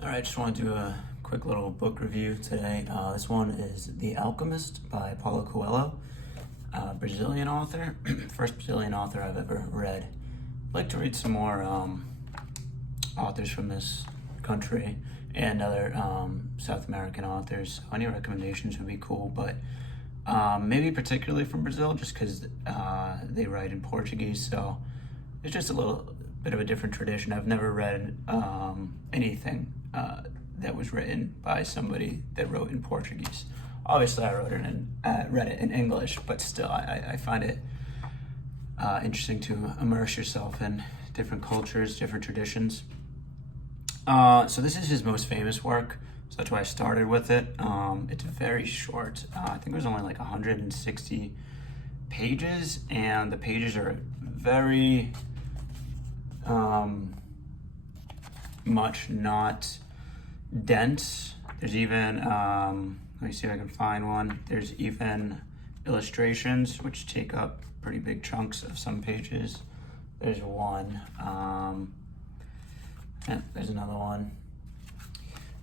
All right, just want to do a quick little book review today. This one is The Alchemist by Paulo Coelho, Brazilian author. First Brazilian author I've ever read. I'd like to read some more authors from this country and other South American authors. Any recommendations would be cool, but maybe particularly from Brazil, just because they write in Portuguese, so it's just a little bit of a different tradition. I've never read anything that was written by somebody that wrote in Portuguese. Obviously, I read it in English, but still, I find it interesting to immerse yourself in different cultures, different traditions. So this is his most famous work, so that's why I started with it. It's very short. I think it was only like 160 pages, and the pages are very much not dense. There's even, let me see if I can find one. There's even illustrations, which take up pretty big chunks of some pages. There's one. There's another one.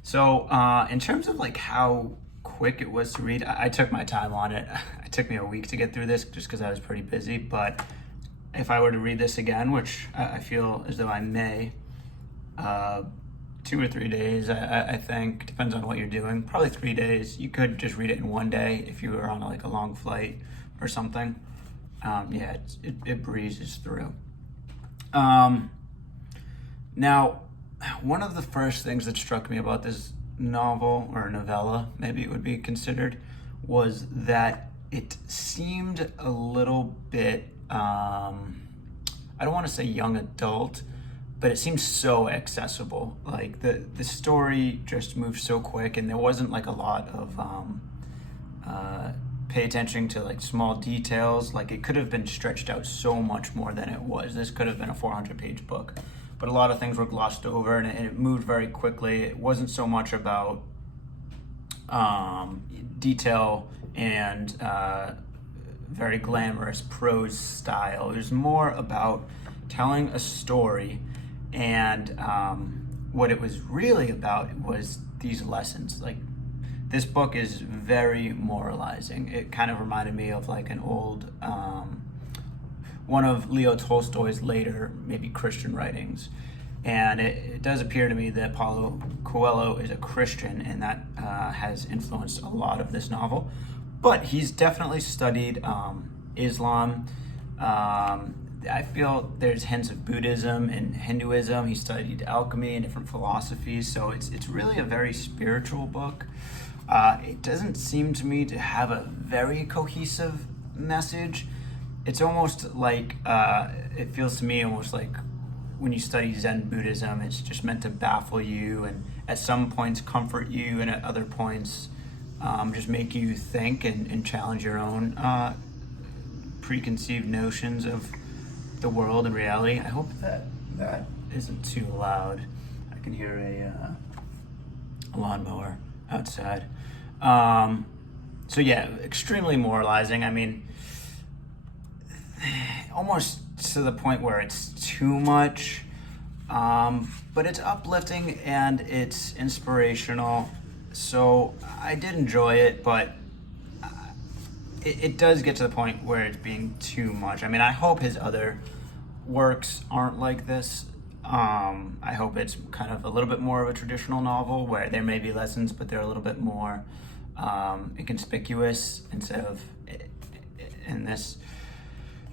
So in terms of like how quick it was to read, I took my time on it. It took me a week to get through this just because I was pretty busy, but if I were to read this again, which I feel as though I may, 2 or 3 days, I think, depends on what you're doing. Probably 3 days. You could just read it in one day if you were on like a long flight or something. Yeah, it breezes through. Now, one of the first things that struck me about this novel, or novella, maybe it would be considered, was that it seemed a little bit, I don't want to say young adult, but it seems so accessible. Like the story just moved so quick, and there wasn't like a lot of pay attention to like small details. Like it could have been stretched out so much more than it was. This could have been a 400-page book, but a lot of things were glossed over, and it moved very quickly. It wasn't so much about detail and very glamorous prose style. It was more about telling a story, and what it was really about was these lessons. Like this book is very moralizing. It kind of reminded me of like an old one of Leo Tolstoy's later maybe Christian writings. And it does appear to me that Paulo Coelho is a Christian, and that has influenced a lot of this novel. But he's definitely studied Islam. I feel there's hints of Buddhism and Hinduism. He studied alchemy and different philosophies, so it's really a very spiritual book. It doesn't seem to me to have a very cohesive message. It's almost like, it feels to me almost like when you study Zen Buddhism, it's just meant to baffle you and at some points comfort you, and at other points just make you think and challenge your own preconceived notions of the world and reality. I hope that isn't too loud. I can hear a lawnmower outside. So yeah, extremely moralizing. I mean, almost to the point where it's too much, but it's uplifting and it's inspirational. So I did enjoy it, but it does get to the point where it's being too much. I mean, I hope his other works aren't like this. I hope it's kind of a little bit more of a traditional novel where there may be lessons, but they're a little bit more inconspicuous instead of in this.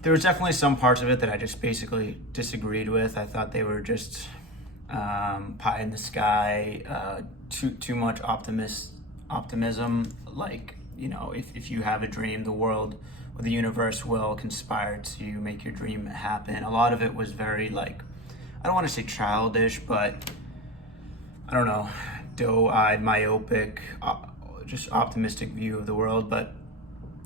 There was definitely some parts of it that I just basically disagreed with. I thought they were just pie in the sky, too much optimism. Like, you know, if you have a dream, the world or the universe will conspire to make your dream happen. A lot of it was very like, I don't want to say childish, but I don't know, doe-eyed, myopic, just optimistic view of the world. But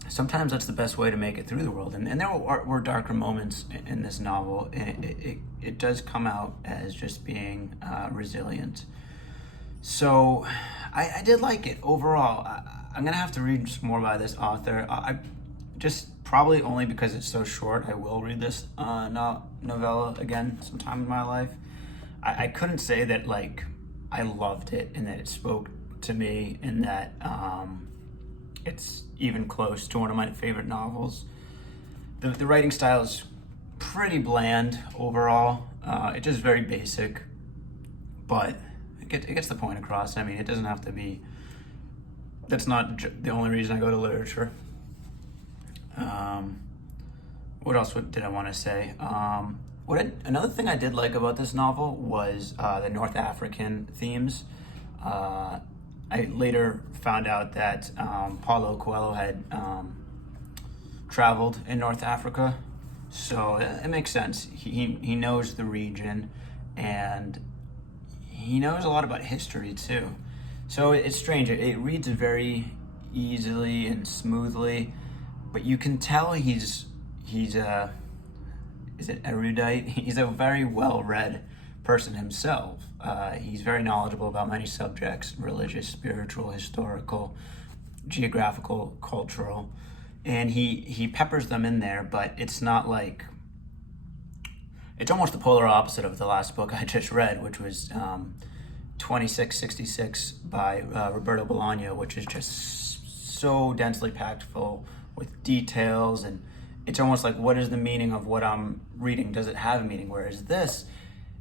sometimes that's the best way to make it through the world. And there were darker moments in this novel. It does come out as just being resilient. So I did like it overall. I'm going to have to read some more by this author. I just probably only because it's so short, I will read this novella again sometime in my life. I couldn't say that like I loved it, and that it spoke to me, and that it's even close to one of my favorite novels. The writing style is pretty bland overall. It's just very basic, but it gets the point across. I mean, it doesn't have to be. That's not the only reason I go to literature. What else did I want to say? Another thing I did like about this novel was the North African themes. I later found out that Paulo Coelho had traveled in North Africa, so it makes sense. He knows the region, and he knows a lot about history too. So it's strange. It reads very easily and smoothly, but you can tell he's is it erudite? He's a very well-read person himself. He's very knowledgeable about many subjects: religious, spiritual, historical, geographical, cultural, and he peppers them in there. But it's not like, it's almost the polar opposite of the last book I just read, which was 2666 by Roberto Bolaño, which is just so densely packed full with details, and it's almost like, what is the meaning of what I'm reading? Does it have a meaning? Whereas this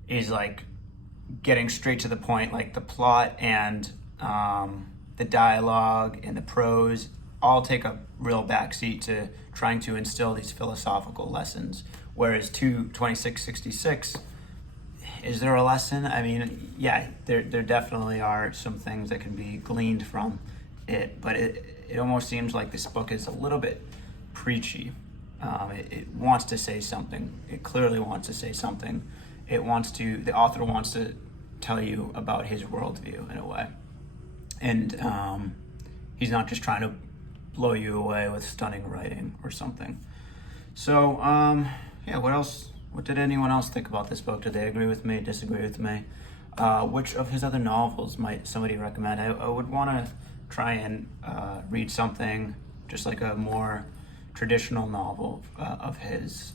is like getting straight to the point, like the plot and the dialogue and the prose all take a real backseat to trying to instill these philosophical lessons. Whereas 2666, is there a lesson? I mean, yeah, there definitely are some things that can be gleaned from it, but it almost seems like this book is a little bit preachy. It wants to say something. It clearly wants to say something. The author wants to tell you about his worldview in a way. And he's not just trying to blow you away with stunning writing or something. So, yeah, what else? What did anyone else think about this book? Did they agree with me, disagree with me? Which of his other novels might somebody recommend? I would want to try and read something just like a more traditional novel of his,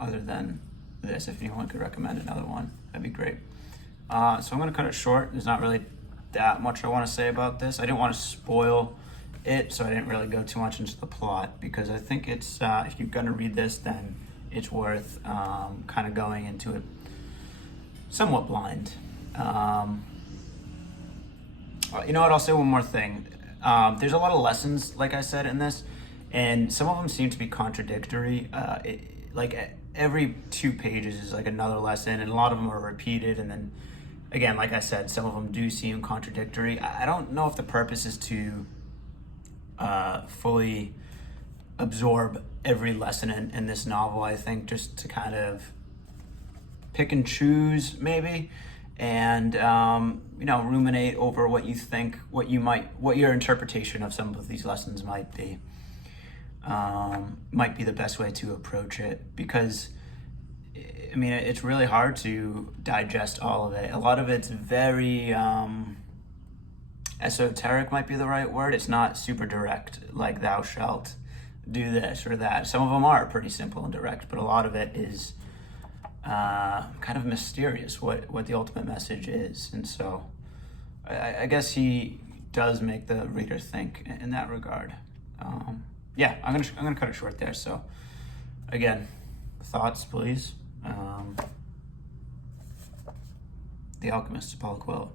other than this. If anyone could recommend another one, that'd be great. So I'm going to cut it short. There's not really that much I want to say about this. I didn't want to spoil it, so I didn't really go too much into the plot, because I think it's, if you're going to read this, then it's worth kind of going into it somewhat blind. You know what, I'll say one more thing. There's a lot of lessons, like I said, in this, and some of them seem to be contradictory. Like every 2 pages is like another lesson, and a lot of them are repeated, and then again, like I said, some of them do seem contradictory. I don't know if the purpose is to fully absorb every lesson in this novel. I think just to kind of pick and choose, maybe, and ruminate over what you think, what your interpretation of some of these lessons might be the best way to approach it, because I mean, it's really hard to digest all of it. A lot of it's very esoteric, might be the right word. It's not super direct, like thou shalt do this or that. Some of them are pretty simple and direct, but a lot of it is kind of mysterious, what the ultimate message is. And so I guess he does make the reader think in that regard. Yeah, I'm gonna cut it short there. So again, thoughts, please. The Alchemist, Paulo Coelho.